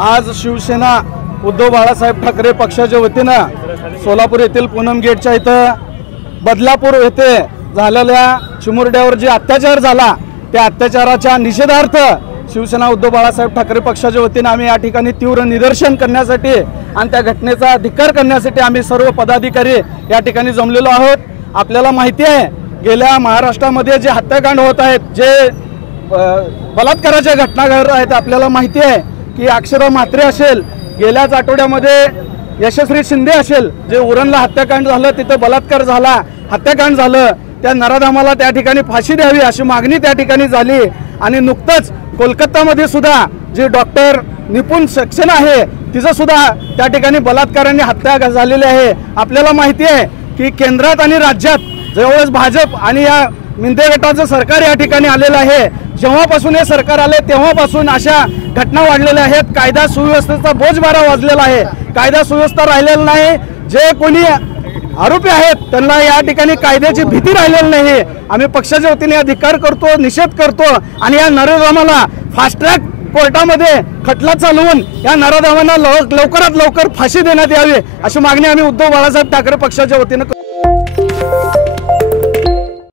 आज शिवसेना उद्धव बाळासाहेब ठाकरे पक्षाच्या वतीनं सोलापूर येथील पूनम गेटच्या इथं बदलापूर येथे झालेल्या चिमुरड्यावर जे अत्याचार झाला त्या अत्याचाराच्या निषेधार्थ शिवसेना उद्धव बाळासाहेब ठाकरे पक्षाच्या वतीनं आम्ही या ठिकाणी तीव्र निदर्शन करण्यासाठी आणि त्या घटनेचा धिक्कार करण्यासाठी आम्ही सर्व पदाधिकारी या ठिकाणी जमलेलो आहोत। आपल्याला माहिती आहे गेल्या महाराष्ट्रामध्ये जे हत्याकांड होत आहेत, जे बलात्काराच्या घटना घडत आहेत, आपल्याला माहिती आहे की अक्षरा म्हात्रे असेल, गेल्याच आठवड्यामध्ये यशस्वी शिंदे असेल, जे उरणला हत्याकांड झालं, तिथं बलात्कार झाला, हत्याकांड झालं, त्या नराधामाला त्या ठिकाणी फाशी द्यावी अशी मागणी त्या ठिकाणी झाली। आणि नुकतंच कोलकातामध्ये सुद्धा जे डॉक्टर निपुण सक्सेना आहे तिचं सुद्धा त्या ठिकाणी बलात्काराने हत्या झालेली आहे। आपल्याला माहिती आहे की केंद्रात आणि राज्यात जवळच भाजप आणि या मिंदे गटाचं सरकार या ठिकाणी आलेलं आहे। जेव्हापासून हे सरकार आले तेव्हापासून अशा घटना वाढलेल्या आहेत। कायदा सुव्यवस्थेचा बोजबारा वाजलेला आहे, कायदा सुव्यवस्था राहिलेला नाही। जे कोणी आरोपी आहेत त्यांना या ठिकाणी कायद्याची भीती राहिलेली नाही। आम्ही पक्षाच्या वतीने हा धिक्कार करतो, निषेध करतो आणि या नराधामाला फास्ट ट्रॅक कोर्टामध्ये खटला चालवून या नराधामांना लवकरात लवकर फाशी देण्यात यावी अशी मागणी आम्ही उद्धव बाळासाहेब ठाकरे पक्षाच्या वतीने करतो।